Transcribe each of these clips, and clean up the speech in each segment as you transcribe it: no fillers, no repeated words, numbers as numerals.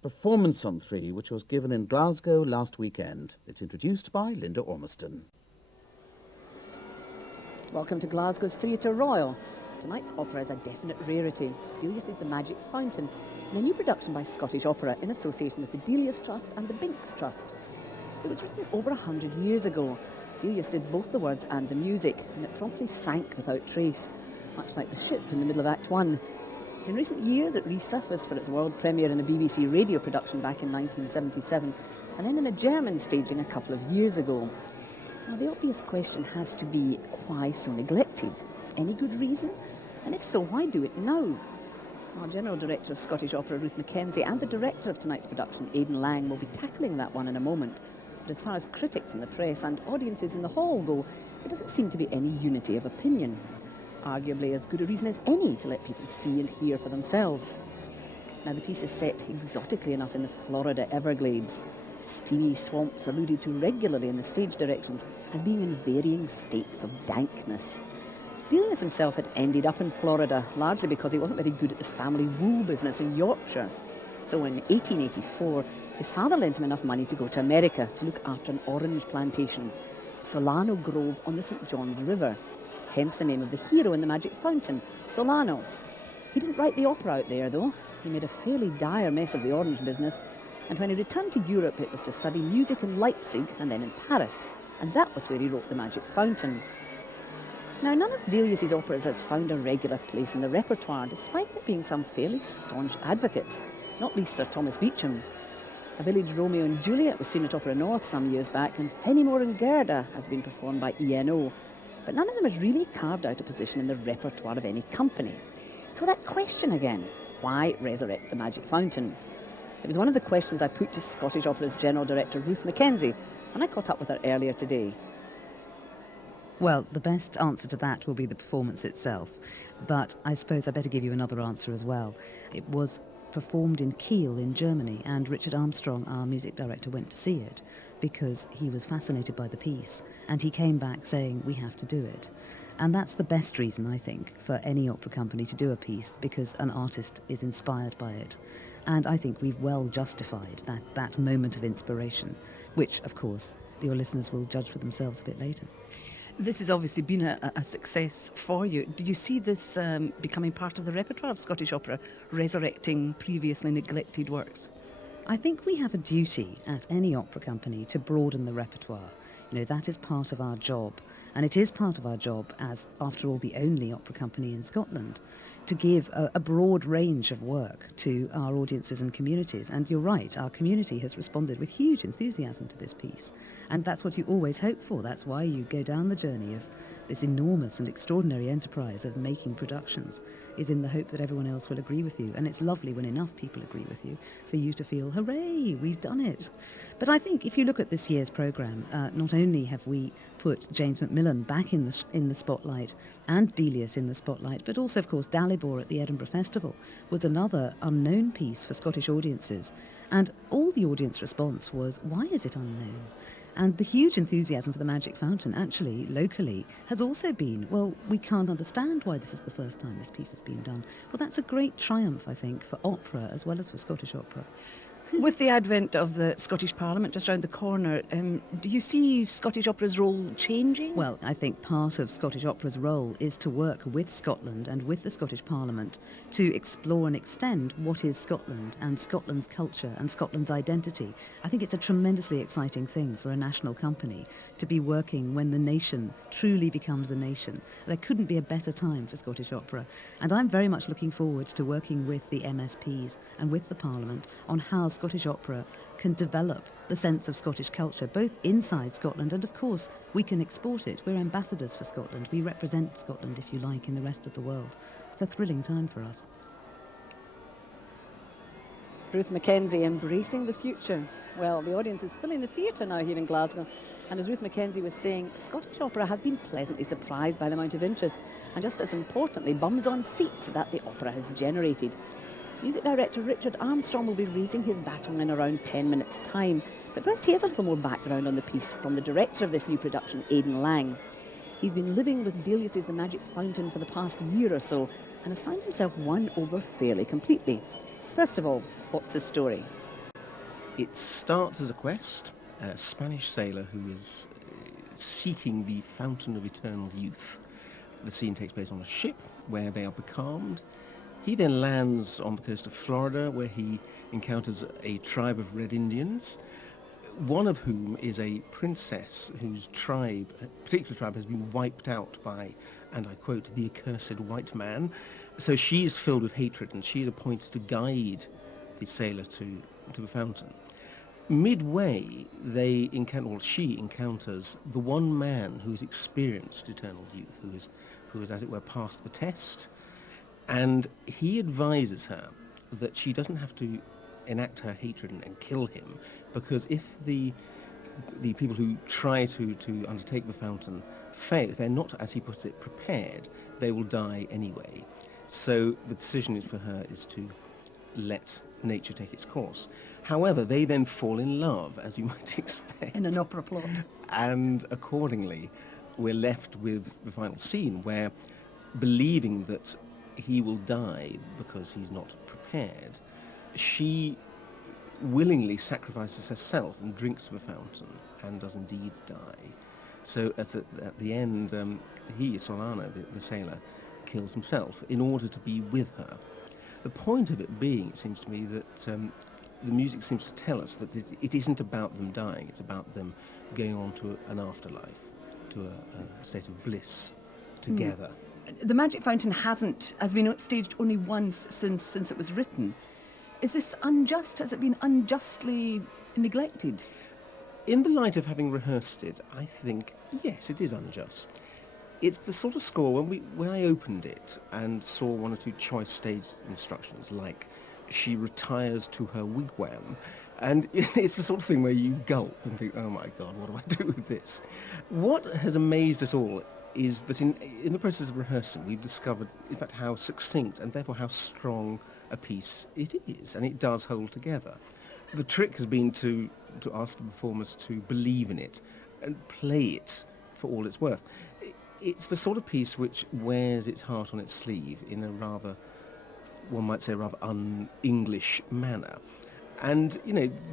Performance on 3, which was given in Glasgow last weekend. It's introduced by Linda Ormiston. Welcome to Glasgow's Theatre Royal. Tonight's opera is a definite rarity. Delius is The Magic Fountain, and a new production by Scottish Opera in association with the Delius Trust and the Binks Trust. It was written over 100 years ago. Delius did both the words and the music, and it promptly sank without trace, much like the ship in the middle of Act 1. In recent years, it resurfaced for its world premiere in a BBC radio production back in 1977, and then in a German staging a couple of years ago. Now, the obvious question has to be, why so neglected? Any good reason? And if so, why do it now? Our General Director of Scottish Opera, Ruth Mackenzie, and the director of tonight's production, Aidan Lang, will be tackling that one in a moment. But as far as critics in the press and audiences in the hall go, there doesn't seem to be any unity of opinion. Arguably as good a reason as any to let people see and hear for themselves. Now, the piece is set exotically enough in the Florida Everglades. Steamy swamps alluded to regularly in the stage directions as being in varying states of dankness. Delius himself had ended up in Florida, largely because he wasn't very good at the family wool business in Yorkshire. So in 1884, his father lent him enough money to go to America to look after an orange plantation, Solano Grove on the St. John's River. Hence the name of the hero in The Magic Fountain, Solano. He didn't write the opera out there, though. He made a fairly dire mess of the orange business, and when he returned to Europe, it was to study music in Leipzig and then in Paris, and that was where he wrote The Magic Fountain. Now, none of Delius's operas has found a regular place in the repertoire, despite there being some fairly staunch advocates, not least Sir Thomas Beecham. A Village Romeo and Juliet was seen at Opera North some years back, and Fenimore and Gerda has been performed by ENO. But none of them has really carved out a position in the repertoire of any company. So that question again, why resurrect The Magic Fountain? It was one of the questions I put to Scottish Opera's General Director Ruth Mackenzie, and I caught up with her earlier today. Well, the best answer to that will be the performance itself, but I suppose I better give you another answer as well. It was performed in Kiel in Germany, and Richard Armstrong, our music director, went to see it because he was fascinated by the piece, and he came back saying, we have to do it. And that's the best reason, I think, for any opera company to do a piece, because an artist is inspired by it. And I think we've well justified that moment of inspiration, which, of course, your listeners will judge for themselves a bit later. This has obviously been a success for you. Do you see this becoming part of the repertoire of Scottish Opera, resurrecting previously neglected works? I think we have a duty at any opera company to broaden the repertoire. You know, that is part of our job. And it is part of our job as, after all, the only opera company in Scotland, to give a broad range of work to our audiences and communities. And you're right, our community has responded with huge enthusiasm to this piece. And that's what you always hope for. That's why you go down the journey of this enormous and extraordinary enterprise of making productions, is in the hope that everyone else will agree with you. And it's lovely when enough people agree with you for you to feel, hooray, we've done it. But I think if you look at this year's programme, not only have we put James Macmillan back in the spotlight and Delius in the spotlight, but also, of course, Dalibor at the Edinburgh Festival was another unknown piece for Scottish audiences. And all the audience response was, why is it unknown? And the huge enthusiasm for The Magic Fountain, actually, locally, has also been, well, we can't understand why this is the first time this piece has been done. Well, that's a great triumph, I think, for opera as well as for Scottish opera. With the advent of the Scottish Parliament just round the corner, do you see Scottish Opera's role changing? Well, I think part of Scottish Opera's role is to work with Scotland and with the Scottish Parliament to explore and extend what is Scotland and Scotland's culture and Scotland's identity. I think it's a tremendously exciting thing for a national company to be working when the nation truly becomes a nation. There couldn't be a better time for Scottish Opera. And I'm very much looking forward to working with the MSPs and with the Parliament on how Scottish Opera can develop the sense of Scottish culture, both inside Scotland and, of course, we can export it. We're ambassadors for Scotland. We represent Scotland, if you like, in the rest of the world. It's a thrilling time for us. Ruth Mackenzie embracing the future. Well, the audience is filling the theatre now here in Glasgow. And as Ruth Mackenzie was saying, Scottish Opera has been pleasantly surprised by the amount of interest and, just as importantly, bums on seats that the opera has generated. Music director Richard Armstrong will be raising his baton in around 10 minutes' time. But first, here's a little more background on the piece from the director of this new production, Aidan Lang. He's been living with Delius's The Magic Fountain for the past year or so and has found himself won over fairly completely. First of all, what's the story? It starts as a quest, a Spanish sailor who is seeking the fountain of eternal youth. The scene takes place on a ship where they are becalmed. He then lands on the coast of Florida, where he encounters a tribe of Red Indians, one of whom is a princess whose tribe, a particular tribe, has been wiped out by, and I quote, the accursed white man. So she is filled with hatred, and she is appointed to guide the sailor to the fountain. Midway, she encounters the one man who has experienced eternal youth, who is, as it were, passed the test, and he advises her that she doesn't have to enact her hatred and kill him, because if the people who try to undertake the fountain fail, if they're not, as he puts it, prepared, they will die anyway. So the decision for her is to let nature take its course. However, they then fall in love, as you might expect. In an opera plot. And accordingly, we're left with the final scene where, believing that he will die because he's not prepared, she willingly sacrifices herself and drinks from the fountain and does indeed die. So at the end, Solano, the sailor, kills himself in order to be with her. The point of it being, it seems to me, that the music seems to tell us that it isn't about them dying, it's about them going on to an afterlife, to a state of bliss together. The Magic Fountain has been staged only once since it was written. Is this unjust? Has it been unjustly neglected? In the light of having rehearsed it, I think, yes, it is unjust. It's the sort of score, when I opened it and saw one or two choice stage instructions, like she retires to her wigwam, and it's the sort of thing where you gulp and think, oh my God, what do I do with this? What has amazed us all is that in the process of rehearsing, we've discovered, in fact, how succinct and therefore how strong a piece it is, and it does hold together. The trick has been to ask the performers to believe in it and play it for all it's worth. It's the sort of piece which wears its heart on its sleeve in a rather, one might say, rather un-English manner. And,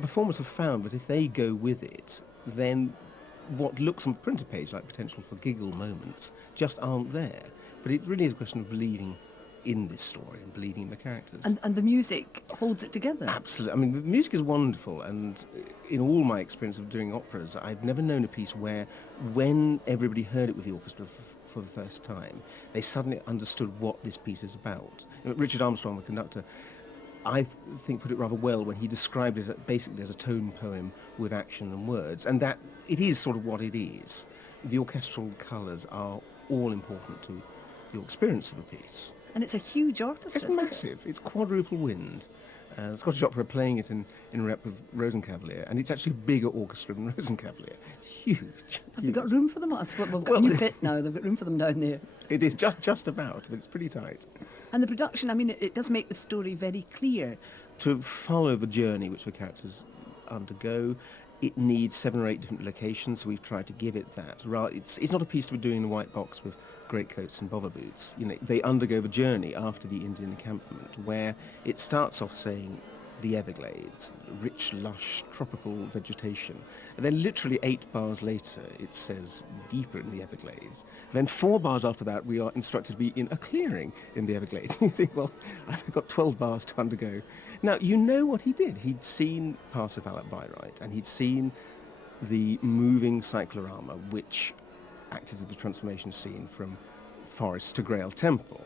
performers have found that if they go with it, then what looks on the printed page like potential for giggle moments just aren't there. But it really is a question of believing in this story and believing in the characters. And the music holds it together. Absolutely. I mean, the music is wonderful, and in all my experience of doing operas, I've never known a piece where, when everybody heard it with the orchestra for the first time, they suddenly understood what this piece is about. Richard Armstrong, the conductor, I think put it rather well when he described it basically as a tone poem with action and words, and that it is sort of what it is. The orchestral colours are all important to your experience of a piece. And it's a huge orchestra. It's massive. It's quadruple wind. The Scottish Opera are playing it in rep with Rosencavalier, and it's actually a bigger orchestra than Rosencavalier. It's huge. Have they got room for them? We've got a new pit now. They've got room for them down there. It is just about, but it's pretty tight. And the production, I mean, it does make the story very clear. To follow the journey which the characters undergo, it needs 7 or 8 different locations, so we've tried to give it that. It's not a piece to be doing in a white box with greatcoats and bother boots. They undergo the journey after the Indian encampment, where it starts off saying the Everglades, rich, lush, tropical vegetation. And then literally 8 bars later, it says deeper in the Everglades. Then 4 bars after that, we are instructed to be in a clearing in the Everglades. You think, well, I've got 12 bars to undergo. Now, you know what he did. He'd seen Parsifal at Bayreuth, and he'd seen the moving cyclorama, which acted as the transformation scene from forest to Grail Temple.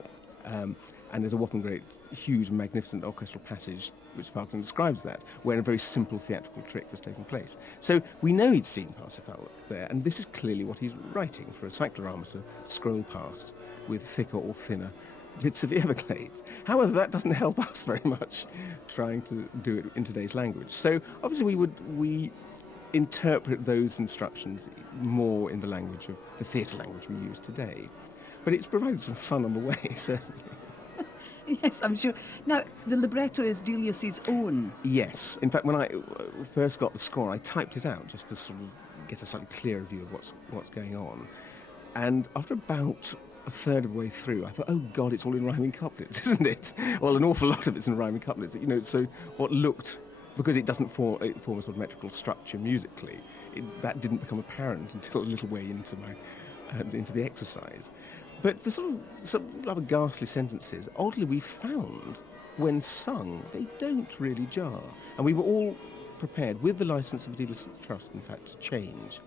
And there's a whopping great, huge, magnificent orchestral passage which Wagner describes that, where a very simple theatrical trick was taking place. So we know he'd seen Parsifal there, and this is clearly what he's writing, for a cyclorama to scroll past with thicker or thinner bits of the Everglades. However, that doesn't help us very much trying to do it in today's language. So obviously we interpret those instructions more in the language of the theatre language we use today. But it's provided some fun on the way, certainly. Yes, I'm sure. Now, the libretto is Delius's own. Yes. In fact, when I first got the score, I typed it out just to sort of get a slightly clearer view of what's going on. And after about a third of the way through, I thought, oh God, it's all in rhyming couplets, isn't it? Well, an awful lot of it's in rhyming couplets. So what looked because it doesn't form a sort of metrical structure musically. That didn't become apparent until a little way into the exercise. But for some rather ghastly sentences, oddly we found, when sung, they don't really jar. And we were all prepared, with the licence of the Delius Trust, in fact, to change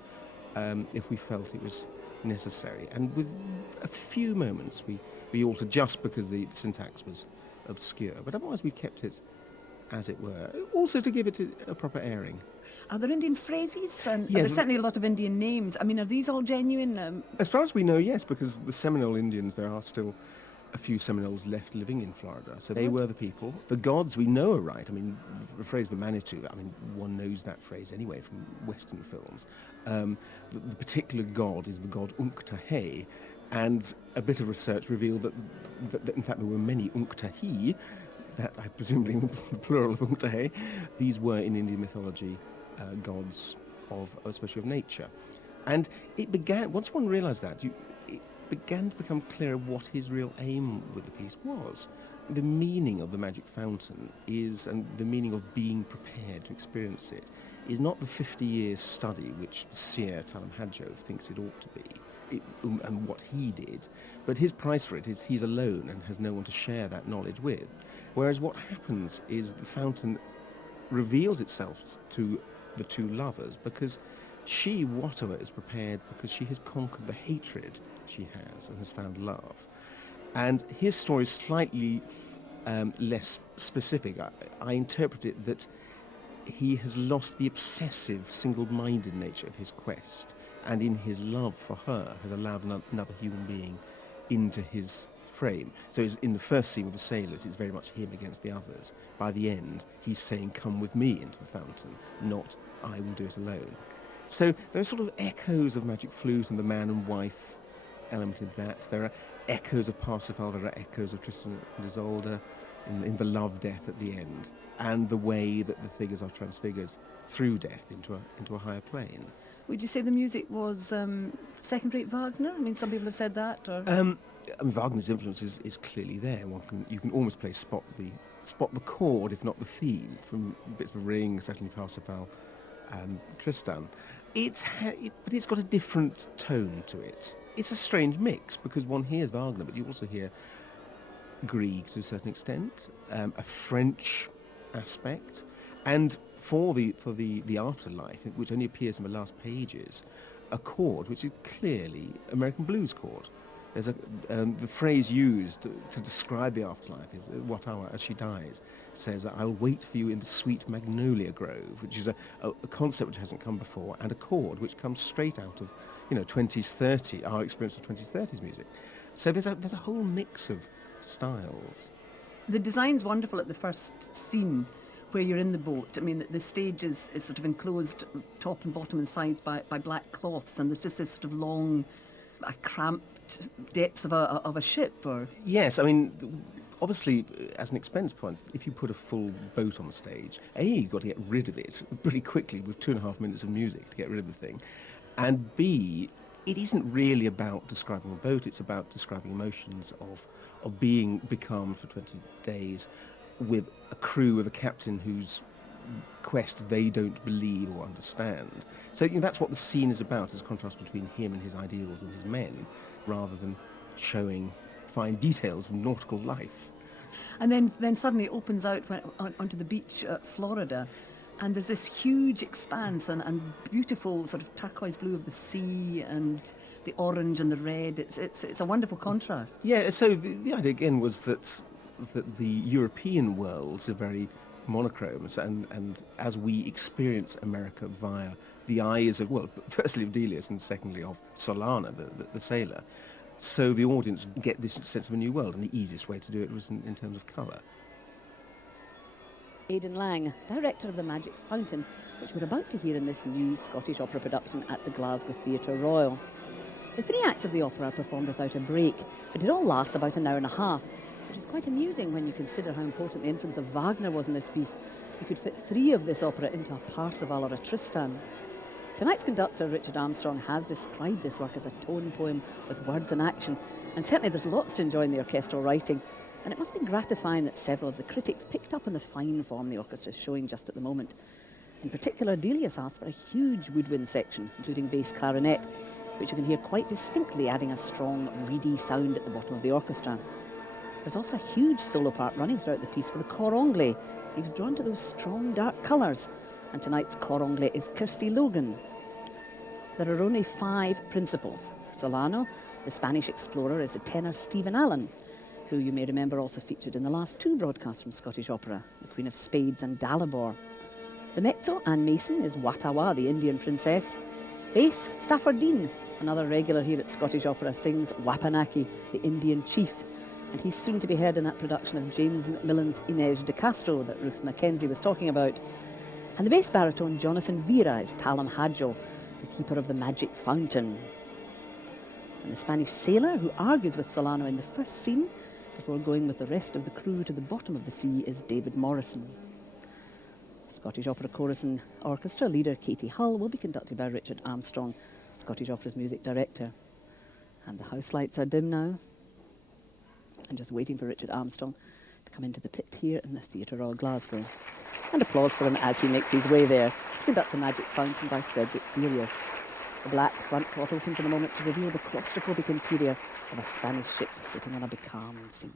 if we felt it was necessary. And with a few moments we altered just because the syntax was obscure. But otherwise we kept it as it were, also to give it a proper airing. Are there Indian phrases? And Yes. there's certainly a lot of Indian names. I mean, are these all genuine? As far as we know, yes, because the Seminole Indians, there are still a few Seminoles left living in Florida. So they were the people. The gods we know are right. I mean, the phrase the Manitou, I mean, one knows that phrase anyway from Western films. The particular god is the god Unktahe, and a bit of research revealed that in fact there were many Unktahi, that I presumably the plural of Unktahe. These were in Indian mythology gods especially of nature. And it began, once one realised that, it began to become clear what his real aim with the piece was. The meaning of the magic fountain is, and the meaning of being prepared to experience it, is not the 50-year study which the Seer, Talum Hadjo, thinks it ought to be, and what he did. But his price for it is he's alone and has no one to share that knowledge with. Whereas what happens is the fountain reveals itself to the two lovers because she, Watawa, is prepared because she has conquered the hatred she has and has found love. And his story is slightly less specific. I interpret it that he has lost the obsessive, single-minded nature of his quest, and in his love for her has allowed another human being into his frame. So in the first scene with the sailors, it's very much him against the others. By the end, he's saying, come with me into the fountain, not I will do it alone. So there are sort of echoes of Magic Flute and the man and wife element in that. There are echoes of Parsifal, there are echoes of Tristan and Isolde in the love death at the end, and the way that the figures are transfigured through death into a higher plane. Would you say the music was second-rate Wagner? I mean, some people have said that. Or? I mean, Wagner's influence is clearly there. You can almost play spot the chord, if not the theme, from bits of Ring, certainly Parsifal, and Tristan. But it's got a different tone to it. It's a strange mix because one hears Wagner, but you also hear Grieg to a certain extent, a French aspect, and for the afterlife, which only appears in the last pages, a chord which is clearly American blues chord. There's the phrase used to describe the afterlife is Watawa, as she dies, says, "I'll wait for you in the sweet magnolia grove," which is a concept which hasn't come before, and a chord which comes straight out of 20s, 30s, our experience of 20s, 30s music. So there's a whole mix of styles. The design's wonderful at the first scene where you're in the boat. I mean, the stage is sort of enclosed top and bottom and sides by black cloths, and there's just this sort of long, cramped depths of a ship. Or Yes, I mean, obviously, as an expense point, if you put a full boat on the stage, A, you've got to get rid of it pretty quickly with 2.5 minutes of music to get rid of the thing, and B, it isn't really about describing a boat, it's about describing emotions of being becalmed for 20 days with a crew, with a captain whose quest they don't believe or understand. So that's what the scene is about, is a contrast between him and his ideals and his men, rather than showing fine details of nautical life. And then suddenly it opens out onto the beach at Florida, and there's this huge expanse and beautiful sort of turquoise blue of the sea and the orange and the red. It's a wonderful contrast. Yeah, so the idea again was that the European worlds are very monochrome, and as we experience America via the eyes of, well, firstly of Delius and secondly of Solano, the sailor, so the audience get this sense of a new world, and the easiest way to do it was in terms of colour. Aidan Lang, director of The Magic Fountain, which we're about to hear in this new Scottish opera production at the Glasgow Theatre Royal. The 3 acts of the opera are performed without a break, but it all lasts about an hour and a half, which is quite amusing when you consider how important the influence of Wagner was in this piece. You could fit 3 of this opera into a Parsifal or a Tristan. Tonight's conductor, Richard Armstrong, has described this work as a tone poem with words and action, and certainly there's lots to enjoy in the orchestral writing. And it must be gratifying that several of the critics picked up on the fine form the orchestra is showing just at the moment. In particular, Delius asked for a huge woodwind section, including bass clarinet, which you can hear quite distinctly adding a strong, reedy sound at the bottom of the orchestra. There's also a huge solo part running throughout the piece for the cor anglais. He was drawn to those strong, dark colours, and tonight's cor anglais is Kirsty Logan. There are only 5 principals. Solano, the Spanish explorer, is the tenor Stephen Allen, who you may remember also featured in the last 2 broadcasts from Scottish Opera, the Queen of Spades and Dalibor. The mezzo, Anne Mason, is Watawa, the Indian princess. Bass, Stafford, another regular here at Scottish Opera, sings Wapanacki, the Indian chief, and he's soon to be heard in that production of James Macmillan's Inez de Castro that Ruth Mackenzie was talking about. And the bass baritone, Jonathan Veira, is Talum Hadjo, the keeper of the magic fountain. And the Spanish sailor, who argues with Solano in the first scene before going with the rest of the crew to the bottom of the sea, is David Morrison. Scottish Opera Chorus and Orchestra leader Katie Hull will be conducted by Richard Armstrong, Scottish Opera's music director. And the house lights are dim now. And just waiting for Richard Armstrong to come into the pit here in the Theatre Royal Glasgow. And applause for him as he makes his way there to conduct the Magic Fountain by Frederick. The black front cloth opens in a moment to reveal the claustrophobic interior of a Spanish ship sitting on a becalmed sea.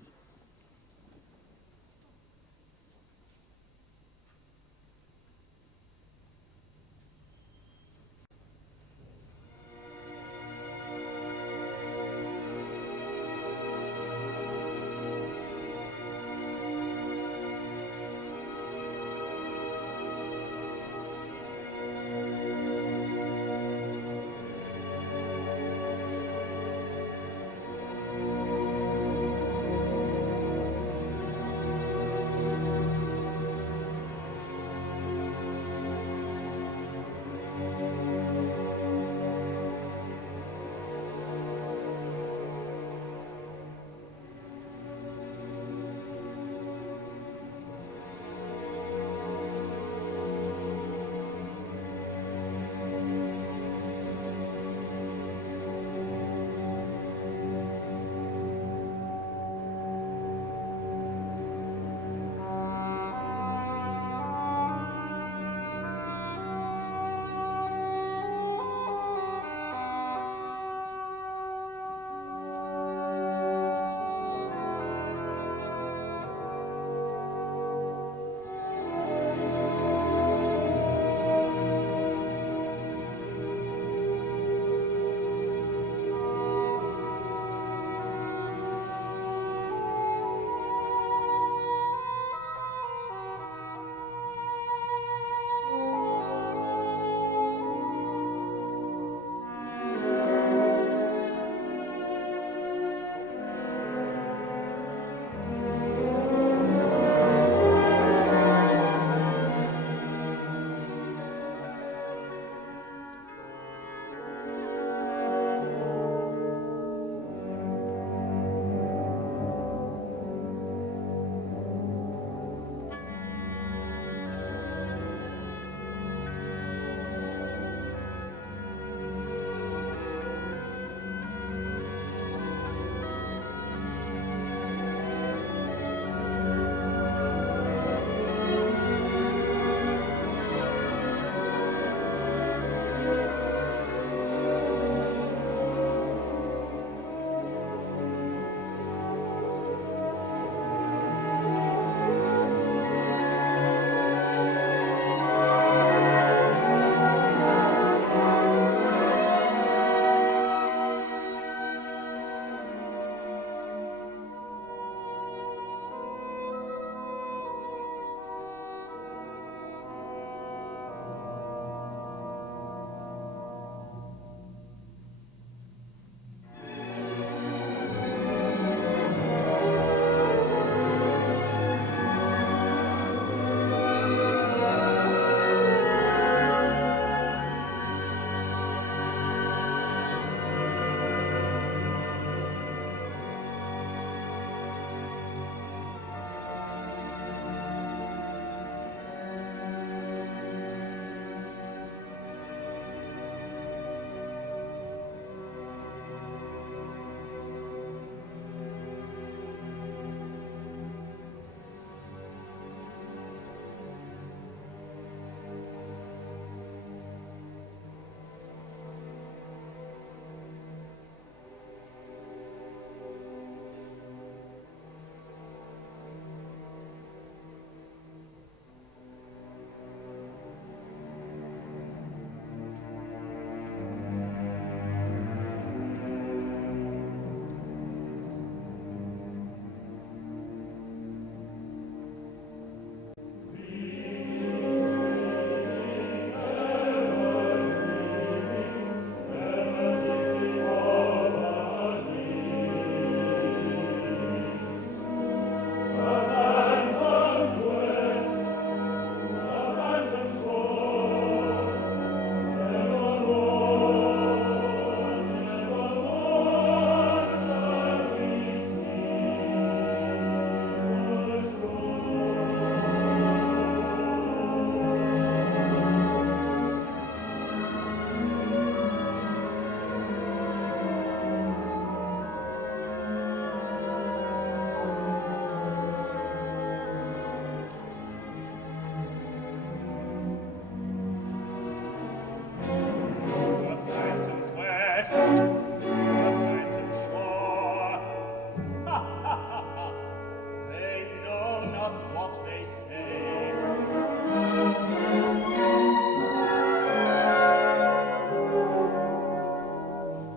what they say.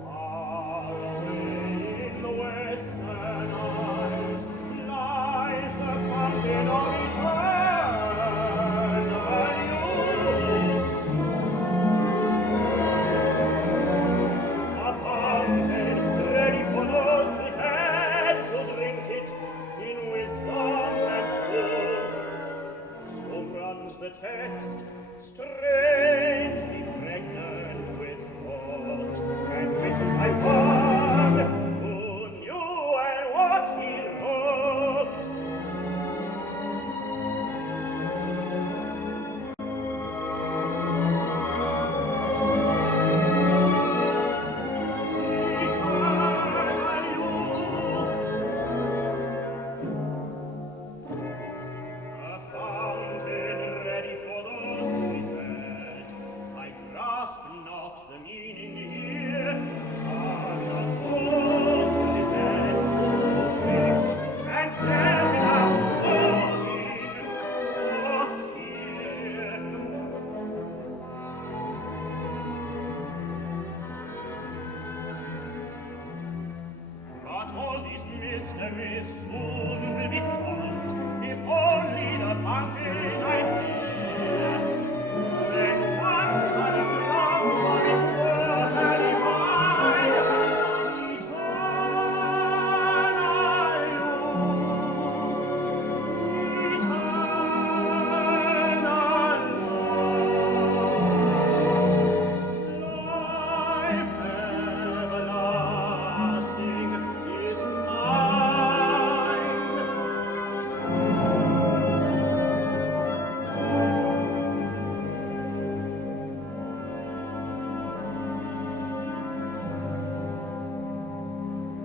Far away in the western isles lies the fountain of eternal youth. A fountain ready for those prepared to drink it in wisdom and truth. So runs the text, strangely pregnant with thought, and written by one who knew and what he wrote. Eternal youth. A fountain ready for those prepared. I grasp not the meaning here. Are not those prepared who wish and care without closing or fear? But all these mysteries soon will be solved, if only the fountain I near. Then once having drunk of its worth and divine, eternal youth, eternal love, life everlasting is mine.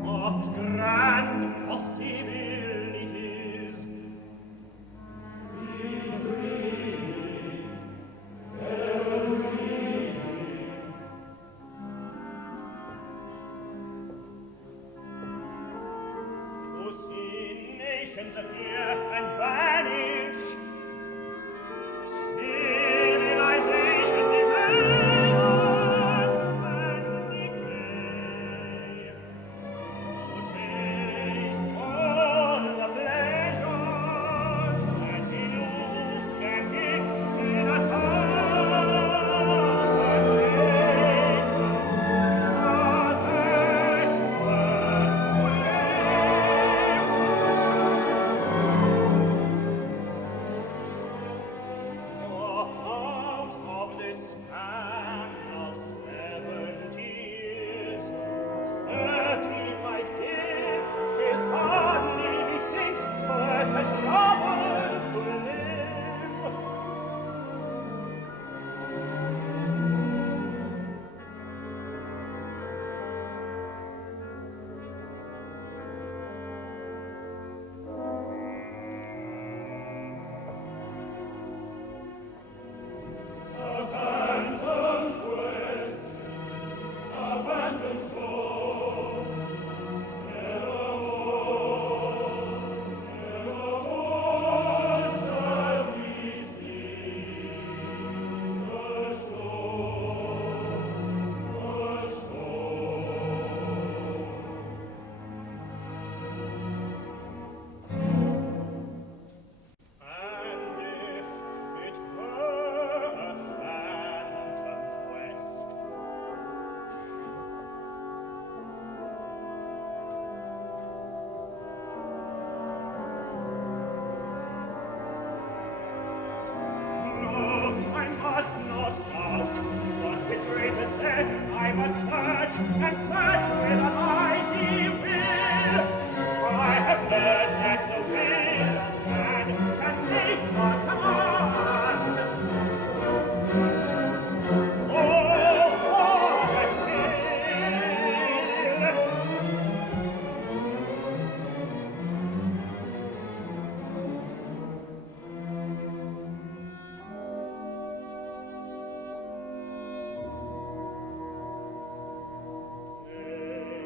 What grand possibilities! To see nations appear and vanish, civilization develop and decay, to taste all the pleasures that youth can give in a thousand acres, that were out of this span of 70 years, 30 might give his hardly methinks worth the trouble to live. A phantom quest, a phantom soul, nevermore shall we see the shore, the shore. And if it were a phantom quest, no, I must not doubt, but with greater zest I must search, and search with a mighty will. For I have learned that the will of man can nature command. Oh, for the hill! Nay,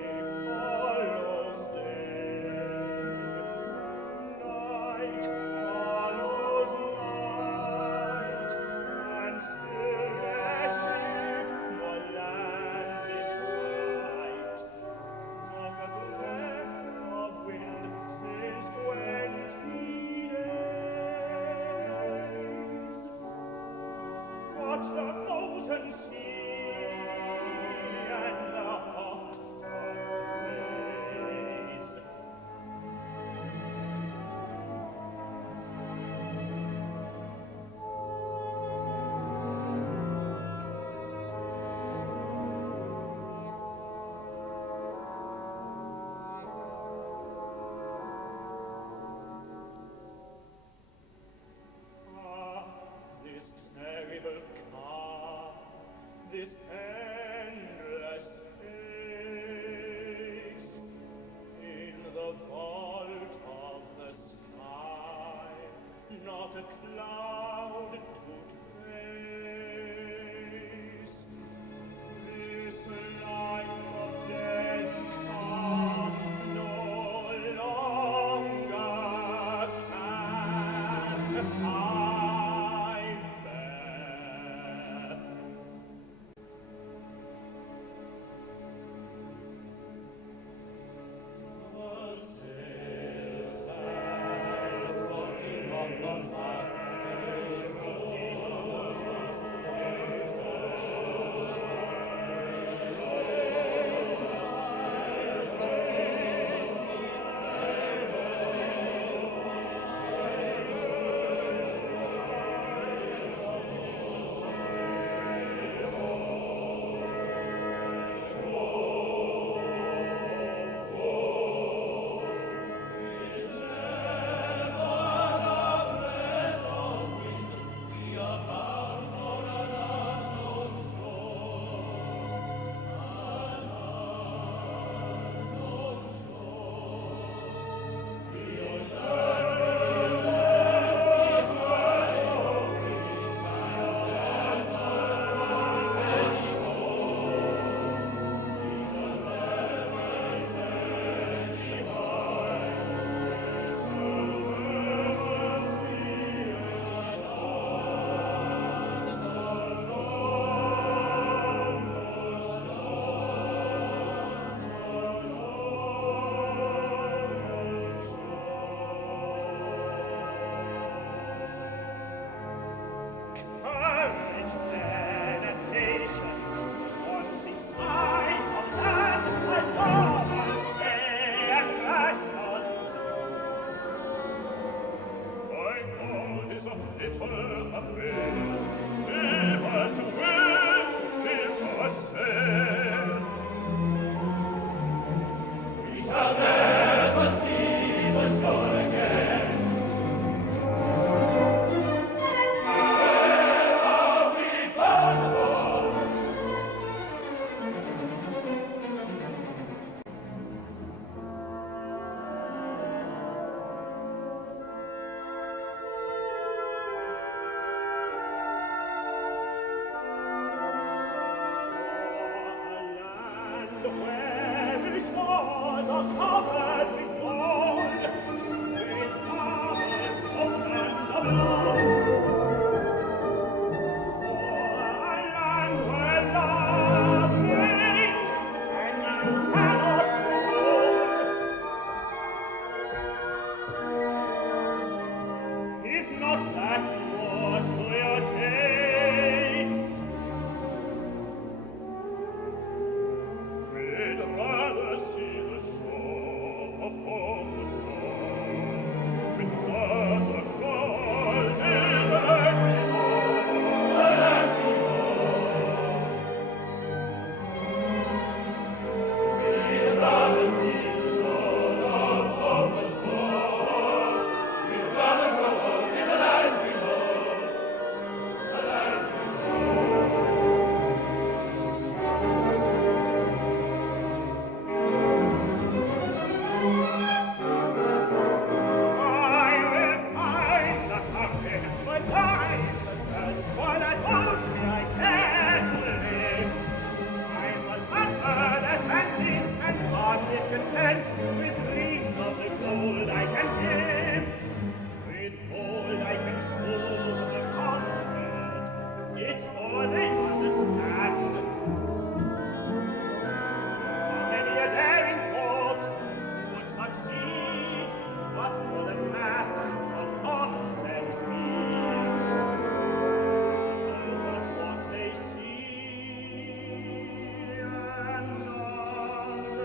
not a cloud to trace. This life of dead calm no longer can I bear. The sails are sorting on the mast. Courage, men, and patience, once in sight of land, I love and pay and fashions. My gold is of little avail, if us will to flip or sail. We shall never see the shore again. Where the shores are covered with gold, with marble, gold, and doubloons. For a land where love reigns, and you cannot hold. Is not that more to your taste? We'd rather see the shore of home's dawn. We'd rather call it the land we know, the land we know. We'd rather see the shore of home's dawn. We'd rather call it the land we know, the land we know. I will find the fountain, but time the search for that only I care to live. I must utter their fancies and part discontent with dreams of the gold I can give. With gold I can soothe the confident. It's all they understand. For many a daring thought would succeed, but for the mass of common sense means. But what they see and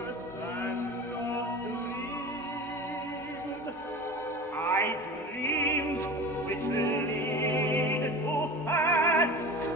understand not dreams. Dreams which lead to facts.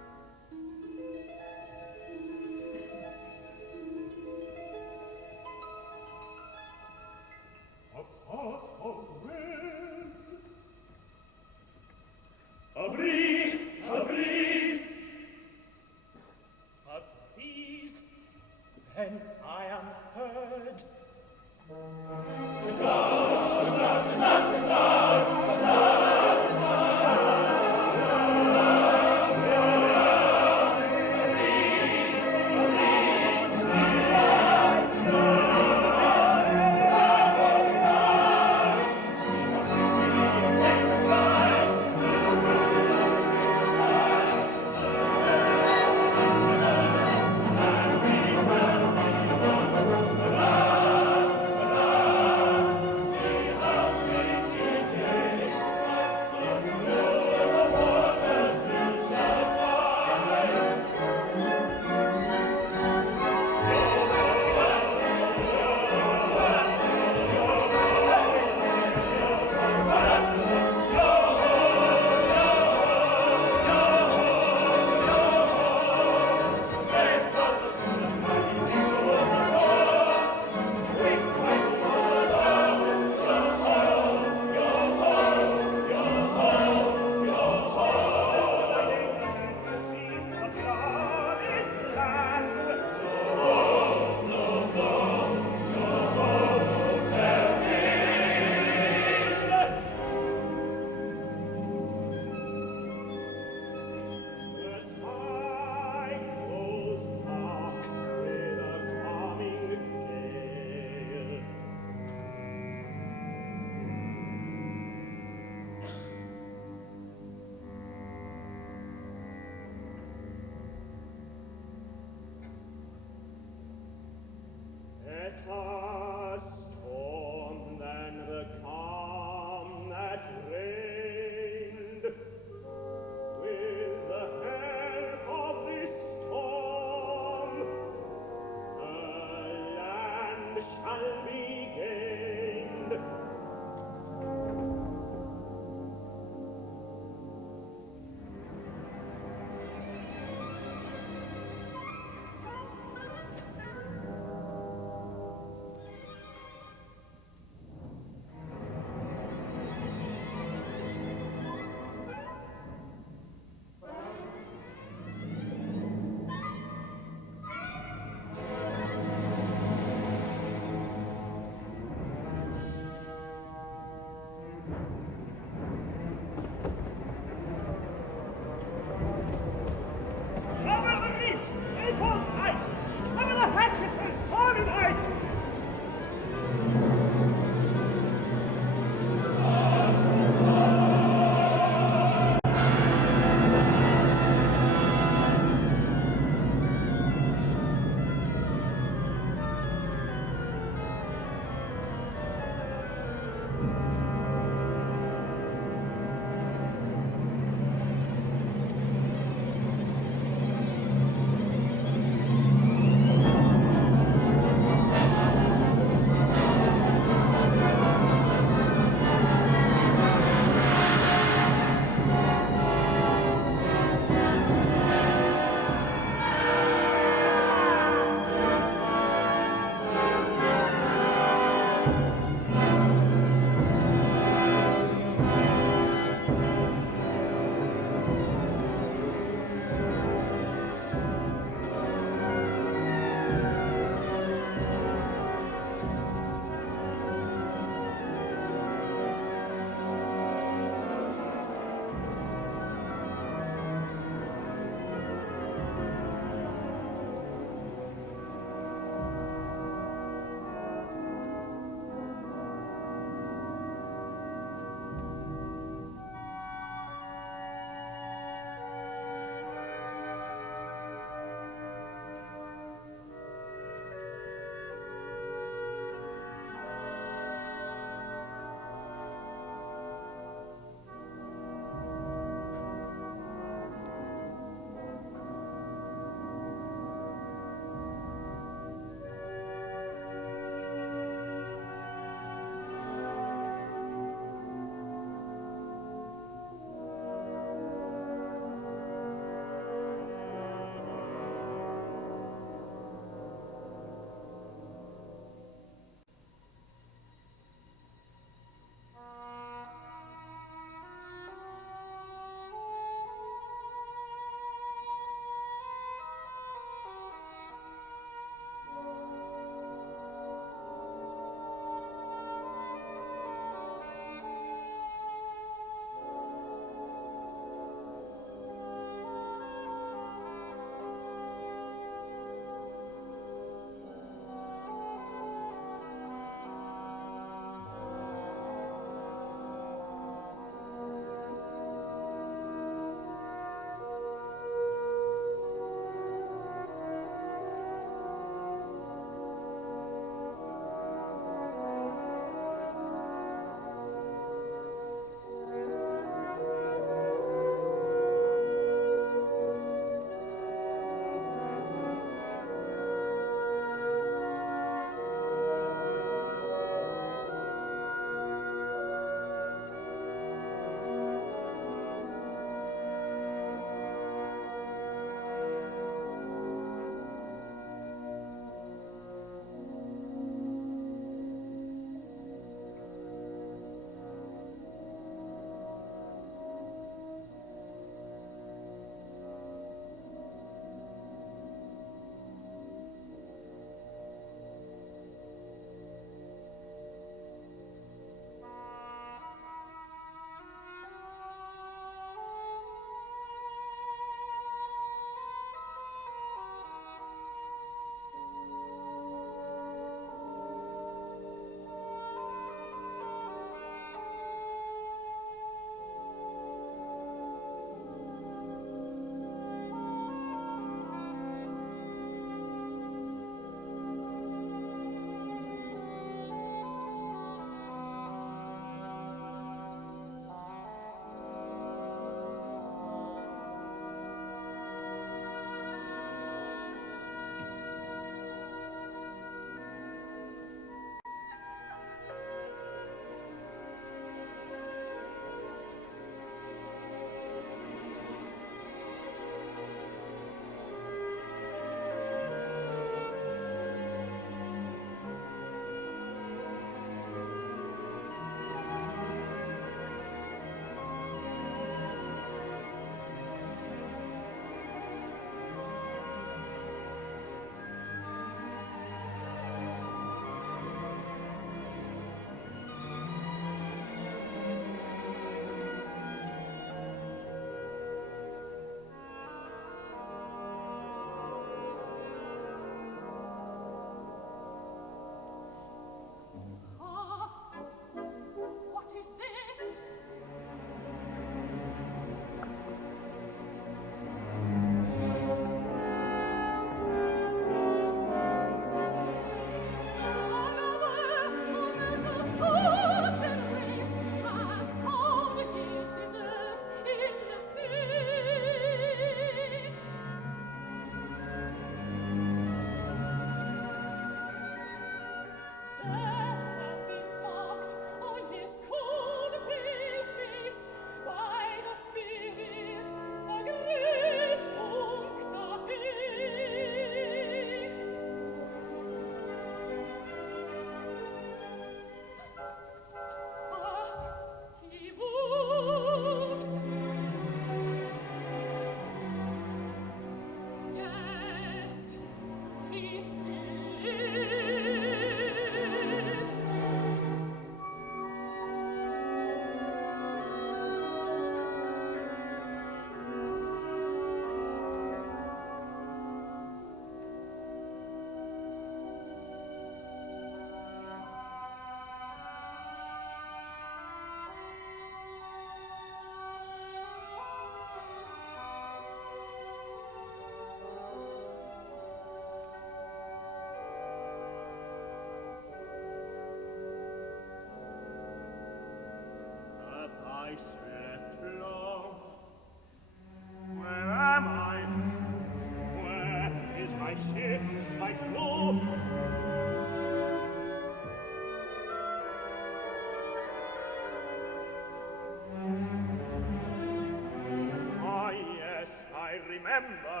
remember.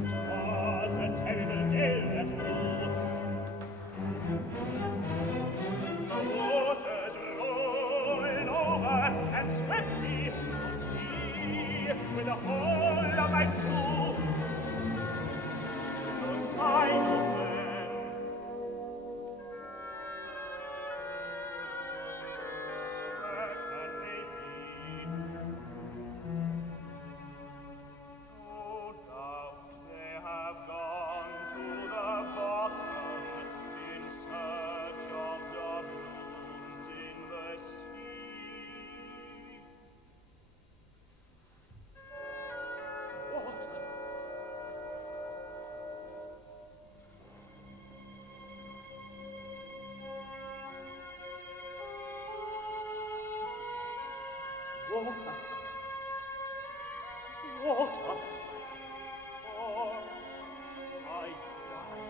'Twas a terrible gale that blew. The waters rolled over and swept me to sea with the whole of my crew. No sign of land. Where can they be? No doubt they have gone to the bottom in search of doubloons in the sea. Water. Water. Water. Or I die.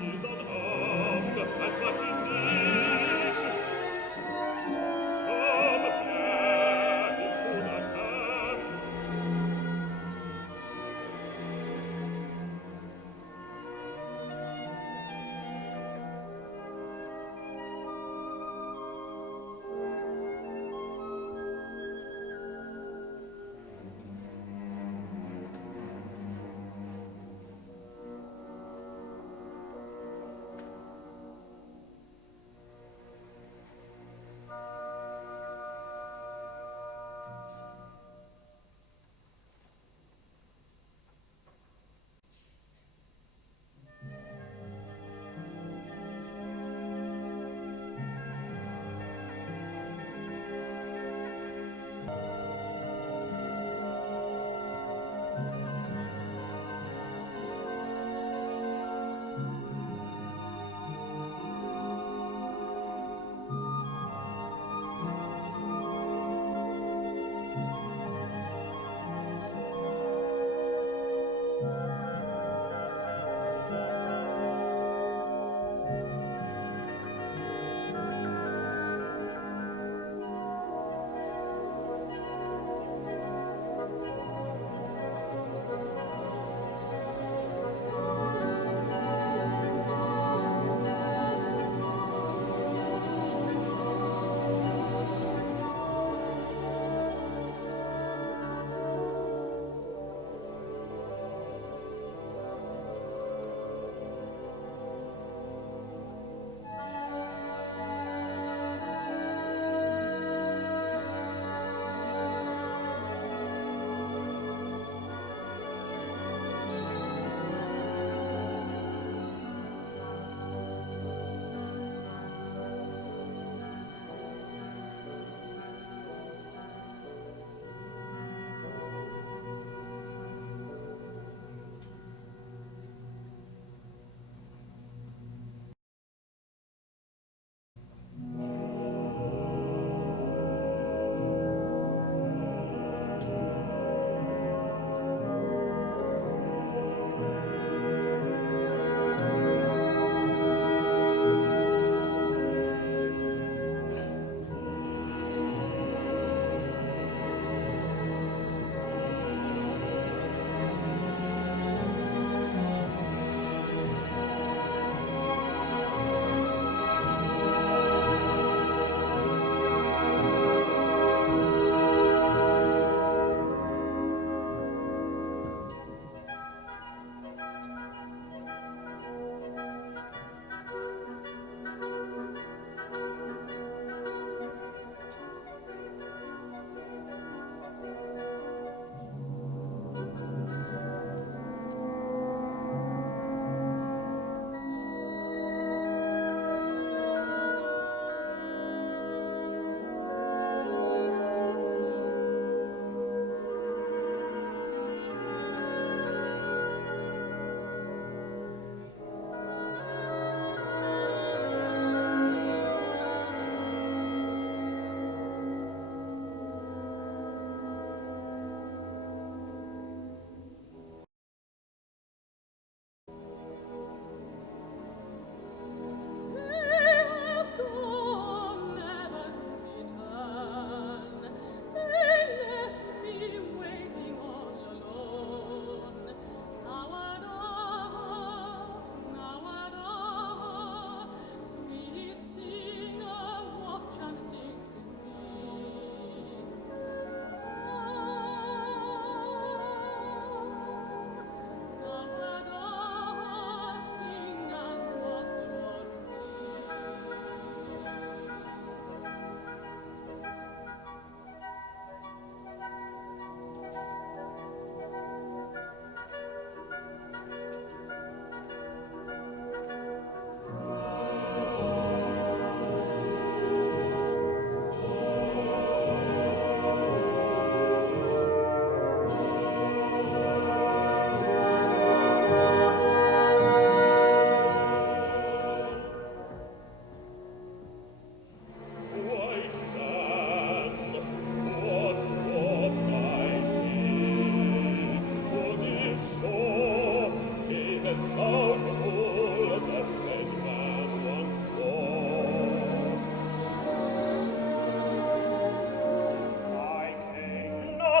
He's unarmed and much in need. Come,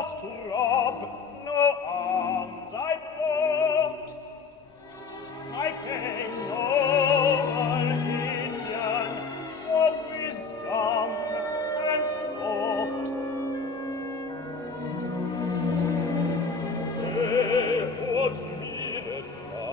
not to rob, no arms I brought. I came noble Indian for wisdom and thought. Say what meanest thou?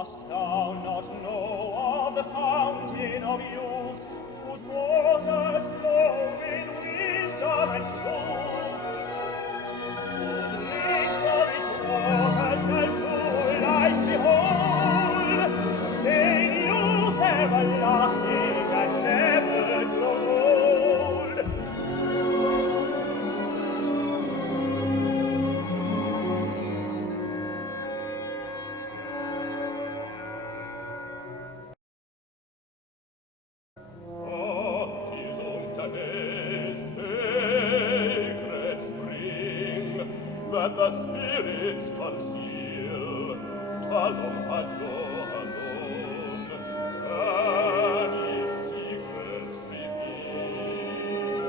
Dost thou not know of the fountain of youth, whose waters flow with wisdom and truth? Who drinks of its waters shall true life behold, in youth everlasting and never grow old. Sacred spring that the spirits conceal, Talum, Hadjo alone can its secrets reveal.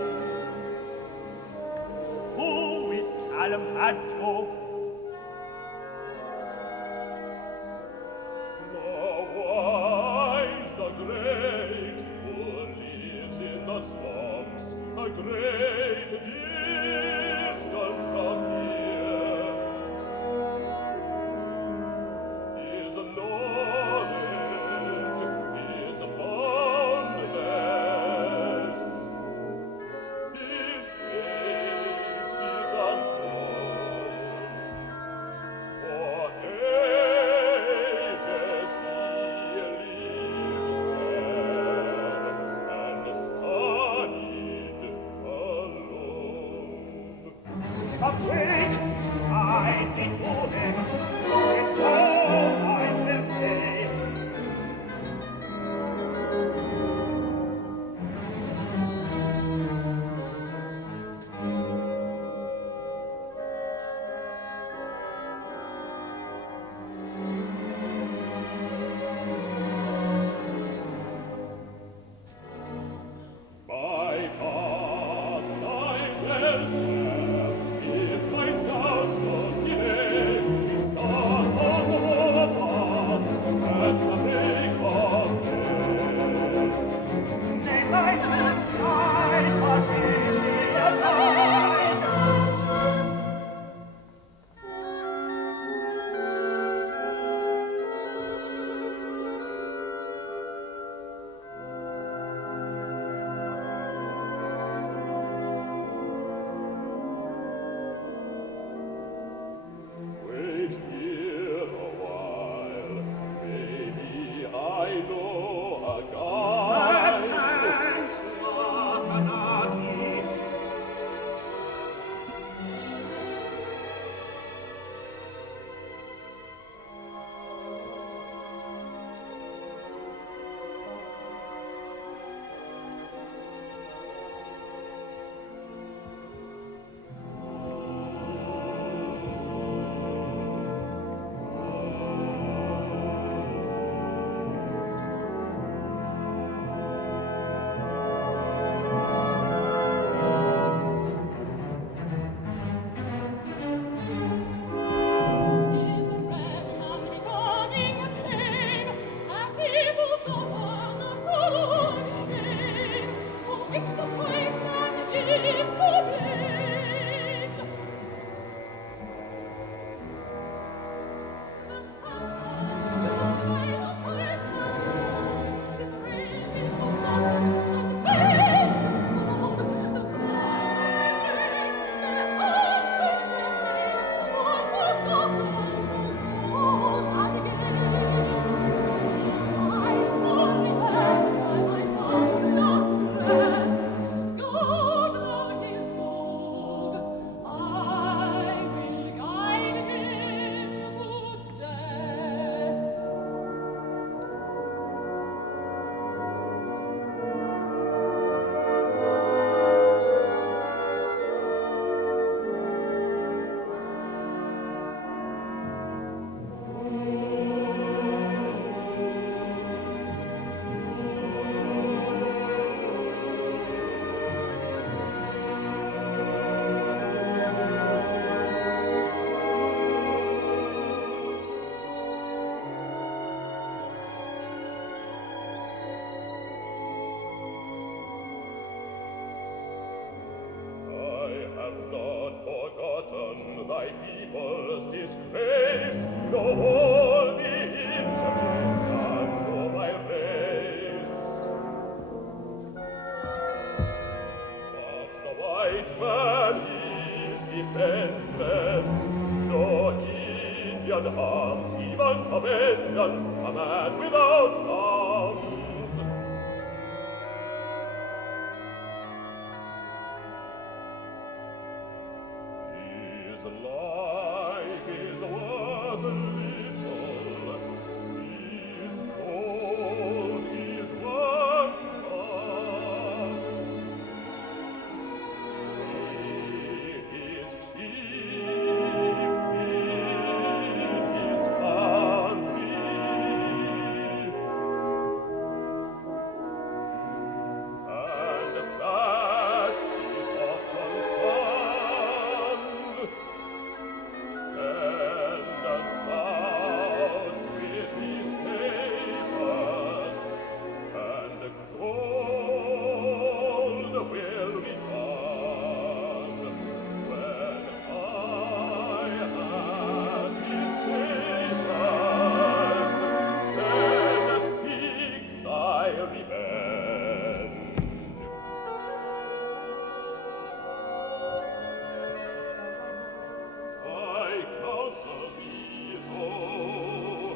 Who is Talum, Hadjo? The wise, the great, who lives in the swamps, a great distance from here. His knowledge is boundless. His age is unknown. For ages he lived there and studied alone. Stop quick! Hide me to him! It all I will pay. My path, night elsewhere, if my scouts don't delay, we start on the warpath at the break of day. Nay, my man flies, but give me a guide. all the injuries done to my race. But the white man is defenseless, no Indian arms, even for vengeance, a man without arms. His life is worth little, his gold is worth much. He is chief in his country, and that is of concern. Send us out with his papers, and gold will be done. When I have his papers, then seek thy revenge. I counsel thee, though,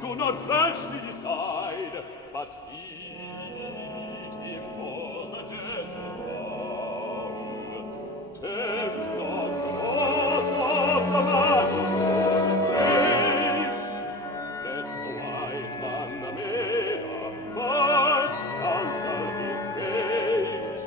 do not rashly decide, but heed him for the desert bound. Tempt not the wrath of the man who great. Let the wise man Maida first counsel his fate.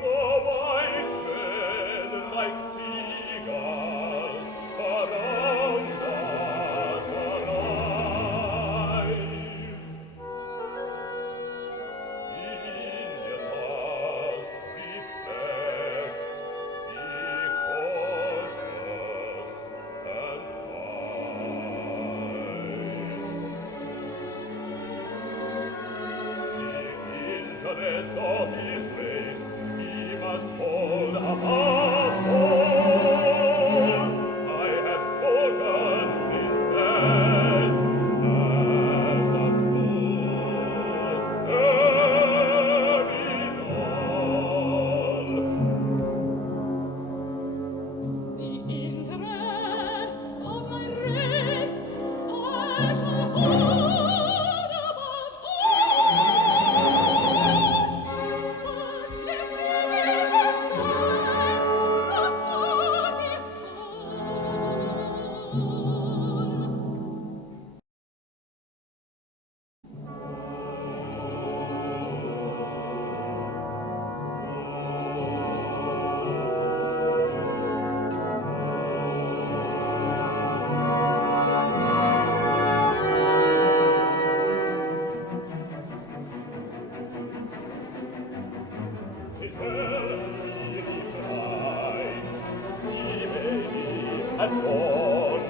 The white men like seagulls around us arise. Indian must reflect, be cautious and wise. The interests of his race he must hold above all. I have spoken, princess, as a true Seminole. The interests of my race I shall hold above all. But let me be the friend to prosper his fall. Tis well he leave to hide, he may be at dawn.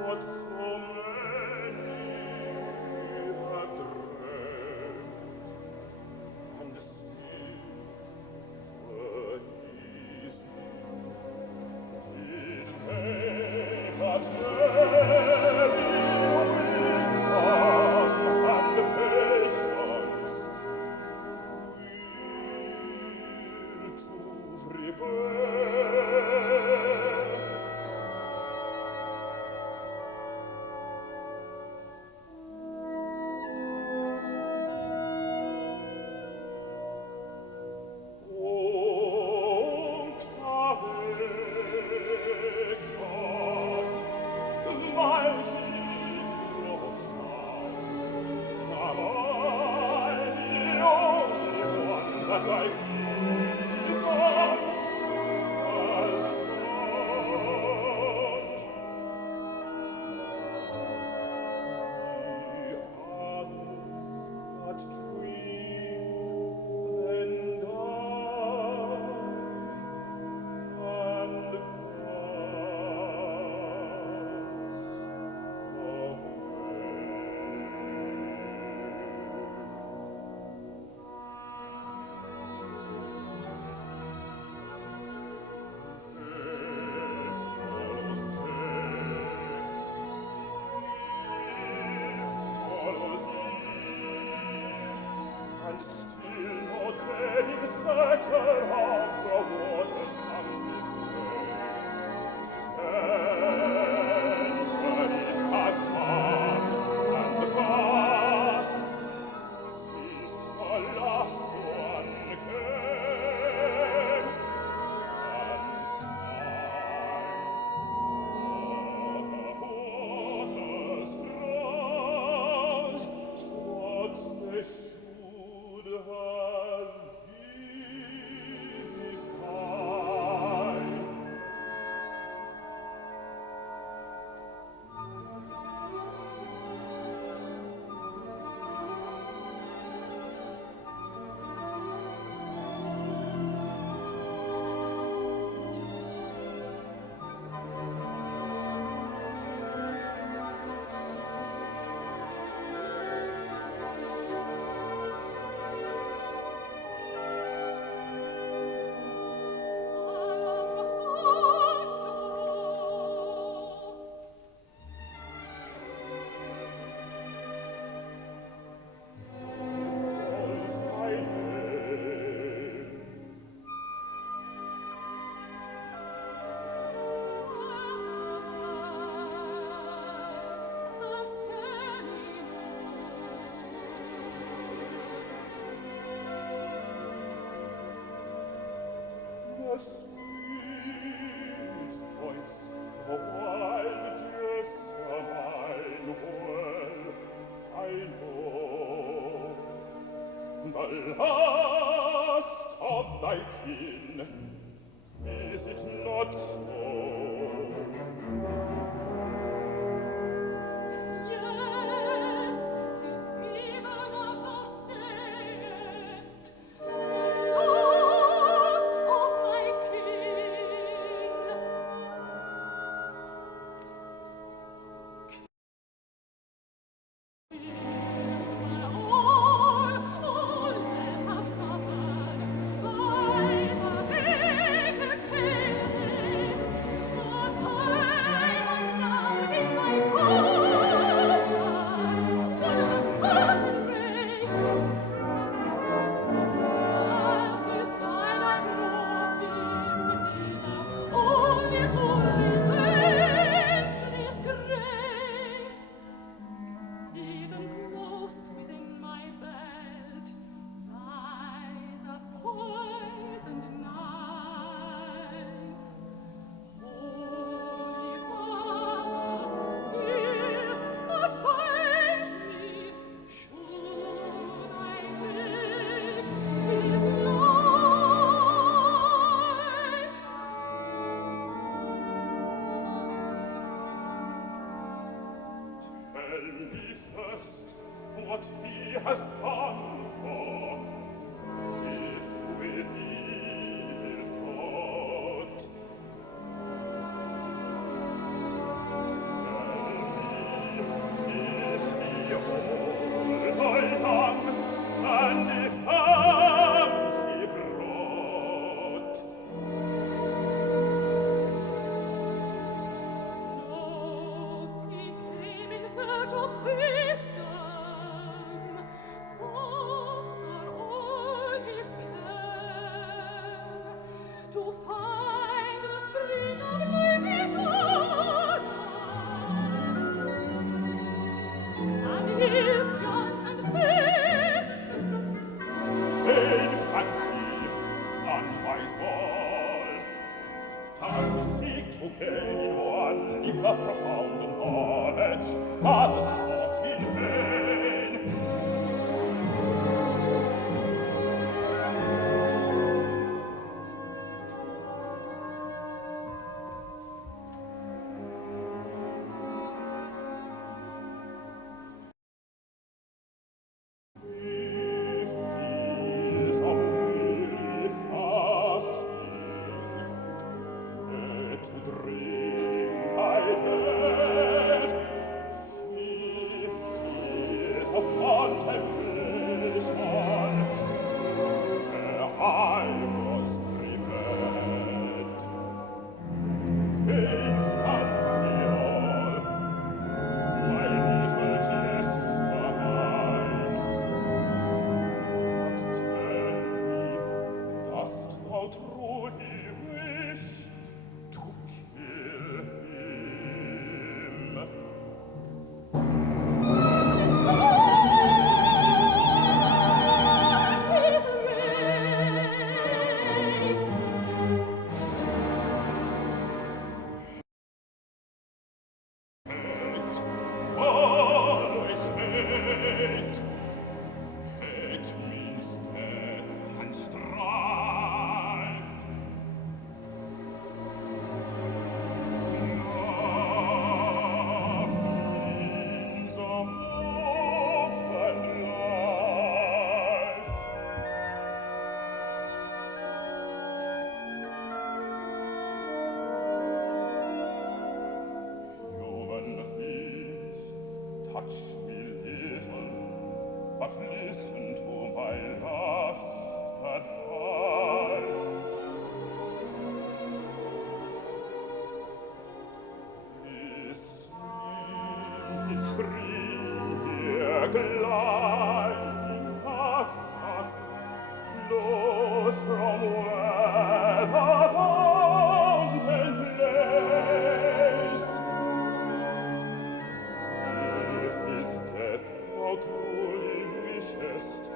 what so many have dreamt, and still 'twere easy, did they but dare in wisdom and patience will to prepare. Sweet voice, a wild jessamine, well I know. The last of thy kin, is it not so? Yes, 'tis even as thou sayest, the last of my kin. All men have suffered by the hated pains, but I am found in my father, one of cursed race. As his side I brought him hither, only to revenge disgrace. Hidden close within my belt lies a poisoned knife. Holy Father, Seer, advise me, should I take his life? Tell me first what he has done for, if with evil thought. the profound knowledge unsought in vain. Listen to my last advice. This ring here gliding past us flows from where the fountain plays. If is death thou truly wishest,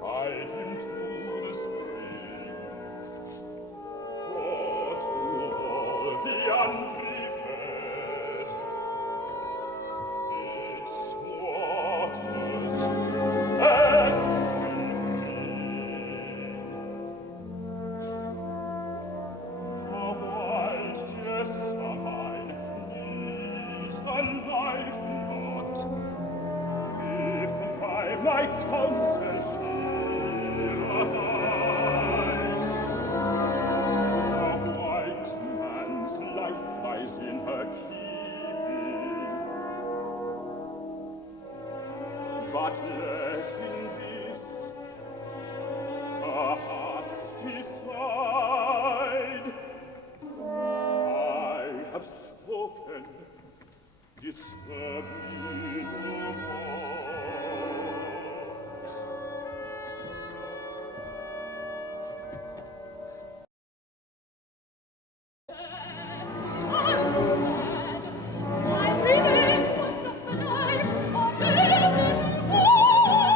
guide him to the spring. For to all the unprepared, its waters earth will bring. A white jessamine needs a life knot. If by my counsel she'll abide, a white man's life lies in her keeping. But let in this our hearts decide. I have spoken, disturb me no more. My revenge was not the life of division for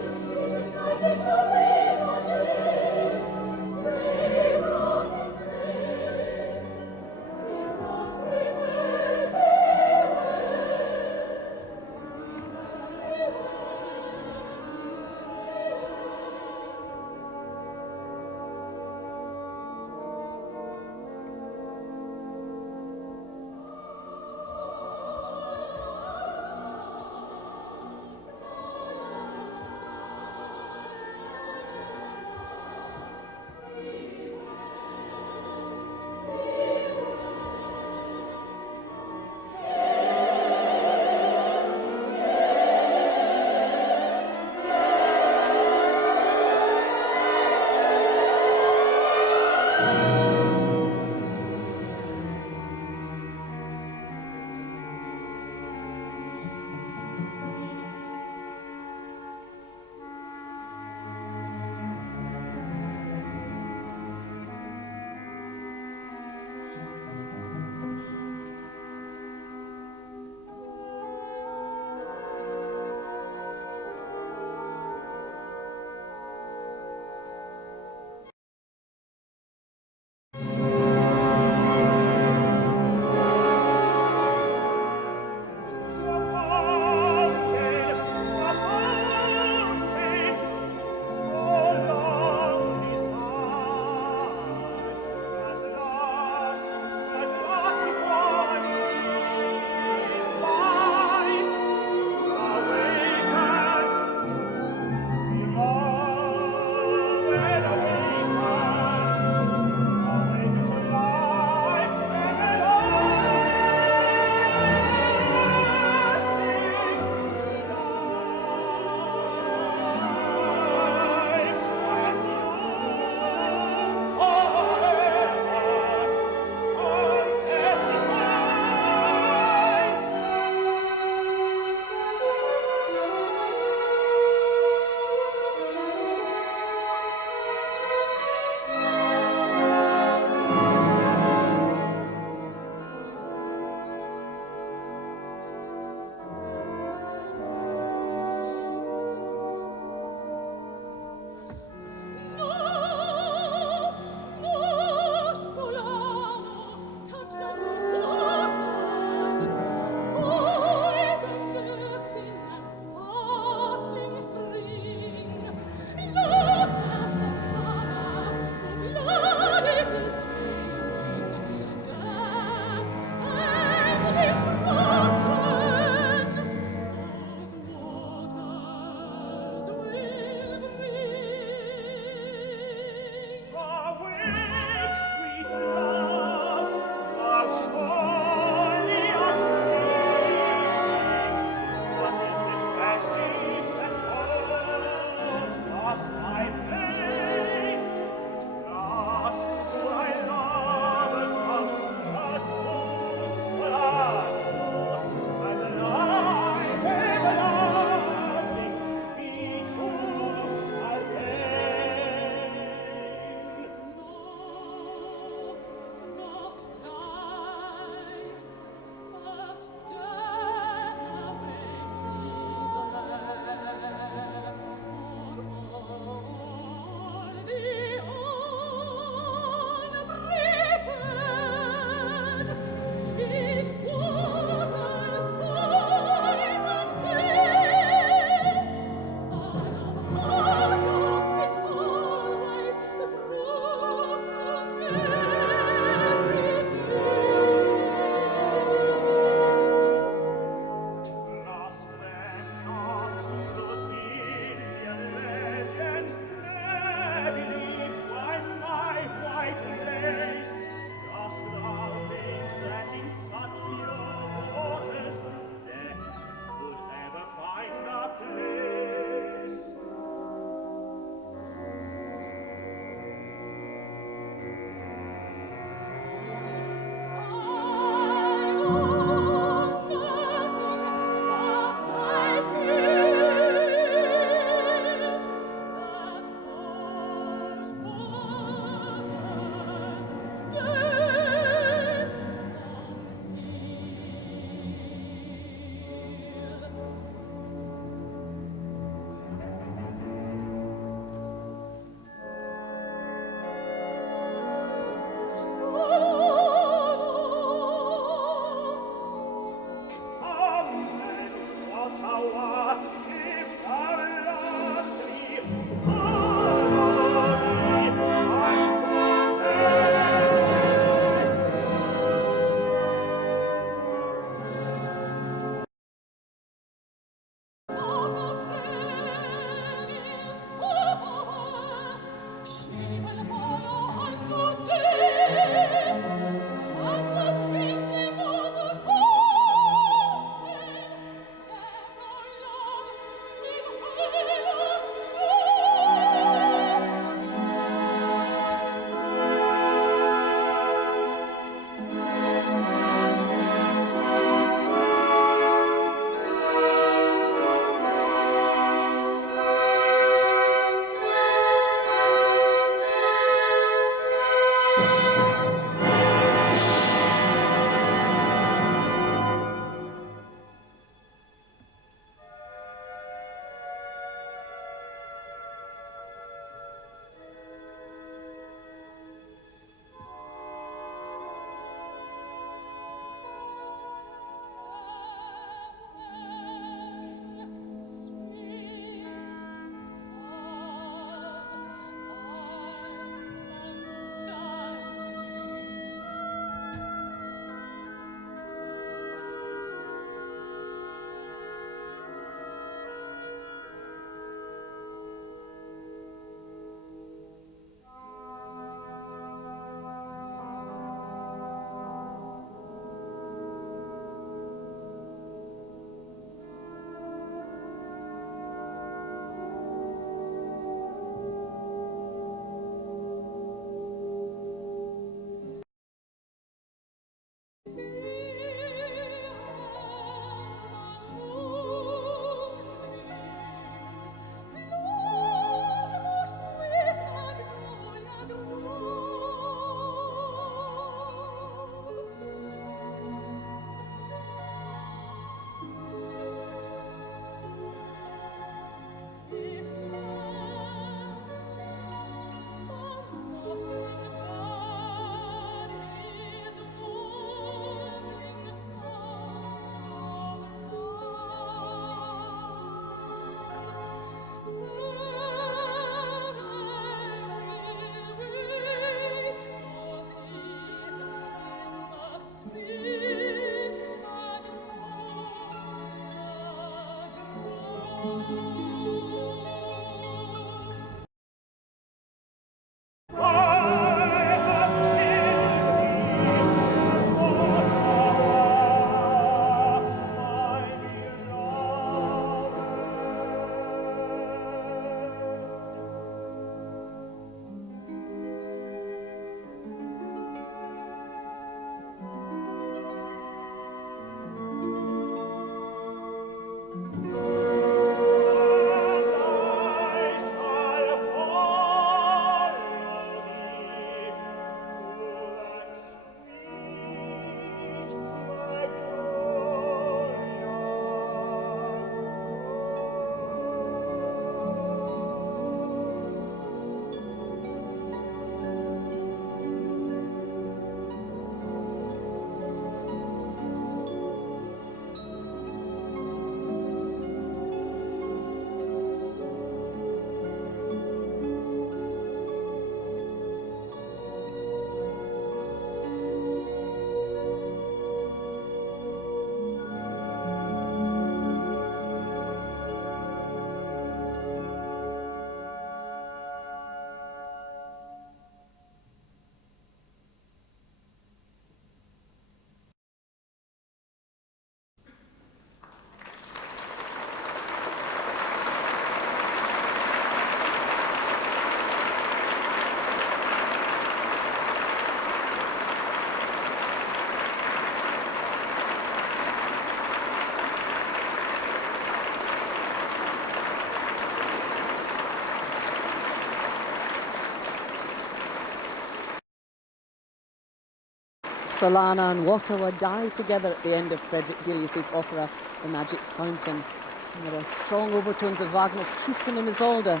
Solano and Watawa die together at the end of Frederick Delius's opera, The Magic Fountain. And there are strong overtones of Wagner's Tristan and Isolde.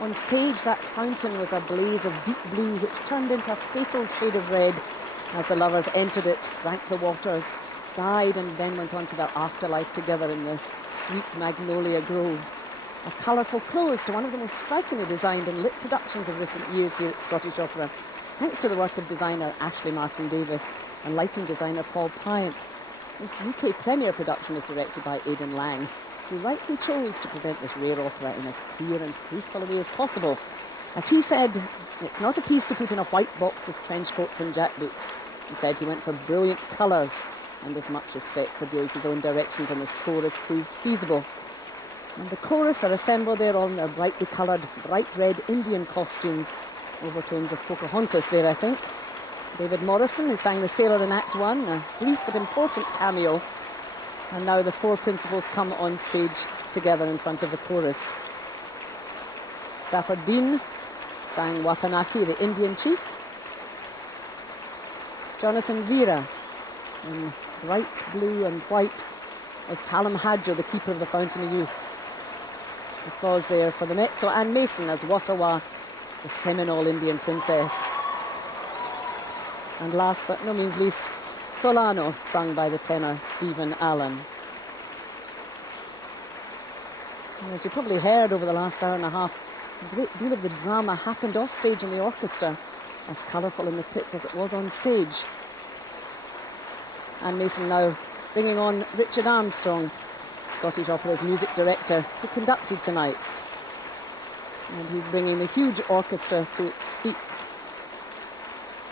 On stage, that fountain was a blaze of deep blue which turned into a fatal shade of red as the lovers entered it, drank the waters, died and then went on to their afterlife together in the sweet magnolia grove. A colourful close to one of the most strikingly designed and lit productions of recent years here at Scottish Opera, thanks to the work of designer Ashley Martin Davis and lighting designer Paul Pyant. This UK premiere production was directed by Aidan Lang, who rightly chose to present this rare opera in as clear and faithful a way as possible. As he said, it's not a piece to put in a white box with trench coats and jackboots. Instead, he went for brilliant colours, and as much respect for Delius's own directions on the score as proved feasible. And the chorus are assembled there on their brightly coloured, bright red Indian costumes, overtones of Pocahontas there, I think. David Morrison, who sang the sailor in Act 1, a brief but important cameo. And now the four principals come on stage together in front of the chorus. Stafford sang Wapanacki, the Indian chief. Jonathan Veira, in bright blue and white, was Talum Hadjo, the keeper of the Fountain of Youth. Applause there for the mezzo, and Mason as Watawa, the Seminole Indian princess. And last but no means least, Solano, sung by the tenor Stephen Allen. And as you probably heard over the last hour and a half, a great deal of the drama happened off stage in the orchestra, as colourful in the pit as it was on stage. And Mason now bringing on Richard Armstrong, Scottish Opera's music director, who conducted tonight. And he's bringing the huge orchestra to its feet.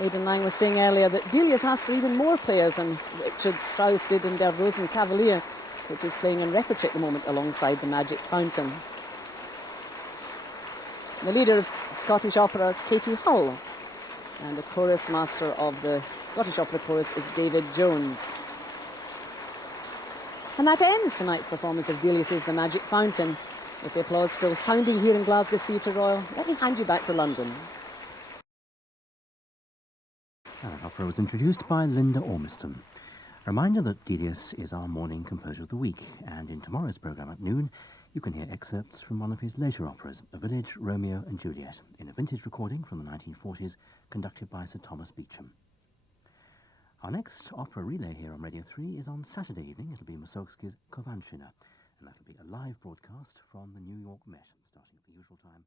Aidan Lang was saying earlier that Delius asked for even more players than Richard Strauss did in Der Rosen Cavalier, which is playing in repertory at the moment alongside the Magic Fountain. The leader of Scottish Opera is Katie Hull, and the chorus master of the Scottish Opera Chorus is David Jones. And that ends tonight's performance of Delius's The Magic Fountain. With the applause still sounding here in Glasgow's Theatre Royal, let me hand you back to London. That opera was introduced by Linda Ormiston. A reminder that Delius is our morning composer of the week, and in tomorrow's programme at noon, you can hear excerpts from one of his later operas, A Village, Romeo and Juliet, in a vintage recording from the 1940s, conducted by Sir Thomas Beecham. Our next opera relay here on Radio 3 is on Saturday evening. It'll be Mussorgsky's Kovanshina, and that'll be a live broadcast from the New York Met, starting at the usual time.